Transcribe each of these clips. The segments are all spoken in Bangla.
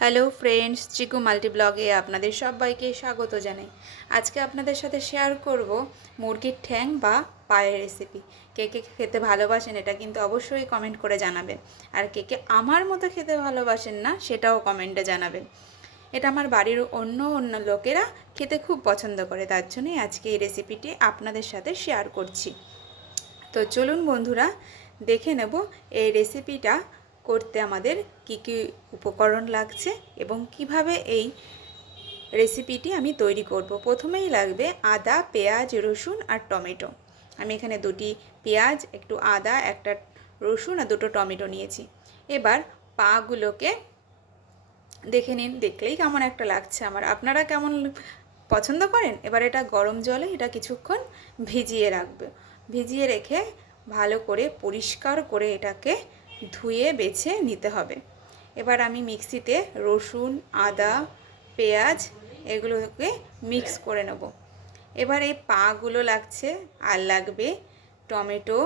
হ্যালো ফ্রেন্ডস, চিকু মাল্টি ব্লগে আপনাদের সবাইকে স্বাগত জানাই। আজকে আপনাদের সাথে শেয়ার করব মুরগির ঠ্যাং বা পায়ের রেসিপি কে কে খেতে ভালোবাসেন এটা কিন্তু অবশ্যই কমেন্ট করে জানাবেন। আর কে কে আমার মতো খেতে ভালোবাসেন না, সেটাও কমেন্টে জানাবেন। এটা আমার বাড়ির অন্য অন্য লোকেরা খেতে খুব পছন্দ করে, তার জন্যই আজকে এই রেসিপিটি আপনাদের সাথে শেয়ার করছি। তো চলুন বন্ধুরা, দেখে নেব এই রেসিপিটা করতে আমাদের কি কি উপকরণ লাগছে এবং কীভাবে এই রেসিপিটি আমি তৈরি করব। প্রথমেই লাগবে আদা, পেঁয়াজ, রসুন আর টমেটো। আমি এখানে দুটি পেঁয়াজ, একটু আদা, একটা রসুন আর দুটো টমেটো নিয়েছি। এবার পাগুলোকে দেখে নিন, দেখলেই কেমন একটা লাগছে আমার। আপনারা কেমন পছন্দ করেন? এবার এটা গরম জলে এটা কিছুক্ষণ ভিজিয়ে রাখবে। ভিজিয়ে রেখে ভালো করে পরিষ্কার করে এটাকে ধুয়ে বেছে নিতে হবে। এবার আমি মিক্সিতে রসুন, আদা, পেঁয়াজ এগুলোকে মিক্স করে নেব। এবার এই পাগুলো লাগছে আর লাগবে টমেটো,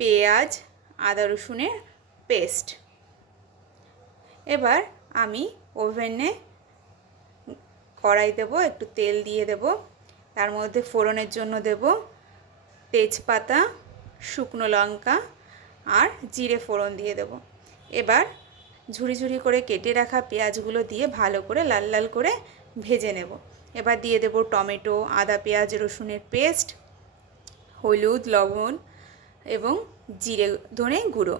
পেঁয়াজ, আদা রসুনের পেস্ট। এবার আমি ওভেনে কড়াই দেবো, একটু তেল দিয়ে দেব। তার মধ্যে ফোড়নের জন্য দেব তেজপাতা, শুকনো লঙ্কা আর জিরে ফোড়ন দিয়ে দেব। এবার ঝুড়ি ঝুড়ি করে কেটে রাখা পেঁয়াজগুলো দিয়ে ভালো করে লাল লাল করে ভেজে নেব। এবার দিয়ে দেব টমেটো, আদা পেঁয়াজ, রসুনের পেস্ট, হলুদ, লবণ এবং জিরে ধনে গুঁড়ো।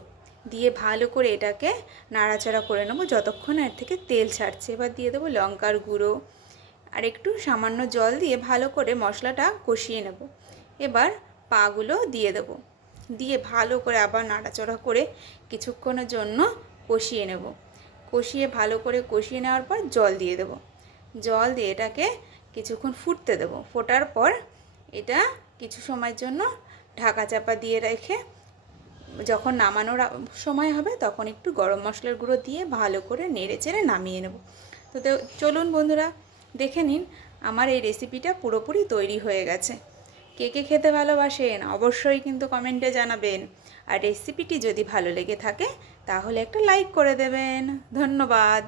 দিয়ে ভালো করে এটাকে নাড়াচাড়া করে নেব যতক্ষণ এর থেকে তেল ছাড়ছে। এবার দিয়ে দেবো লঙ্কার গুঁড়ো আর একটু সামান্য জল দিয়ে ভালো করে মশলাটা কষিয়ে নেব। এবার পাগুলো দিয়ে দেবো। দিয়ে ভালো করে আবার নাড়াচড়া করে কিছুক্ষণের জন্য কষিয়ে নেব। কষিয়ে ভালো করে কষিয়ে নেওয়ার পর জল দিয়ে দেব। জল দিয়ে এটাকে কিছুক্ষণ ফুটতে দেব। ফোটার পর এটা কিছু সময়ের জন্য ঢাকা চাপা দিয়ে রেখে যখন নামানোর সময় হবে তখন একটু গরম মশলার গুঁড়ো দিয়ে ভালো করে নেড়ে চেড়ে নামিয়ে নেব। তো চলুন বন্ধুরা, দেখে নিন, আমার এই রেসিপিটা পুরোপুরি তৈরি হয়ে গেছে। কে কে খেতে ভালোবাসেন, অবশ্যই কিন্তু কমেন্টে জানাবেন। আর রেসিপিটি যদি ভালো লেগে থাকে, তাহলে একটা লাইক করে দেবেন। ধন্যবাদ।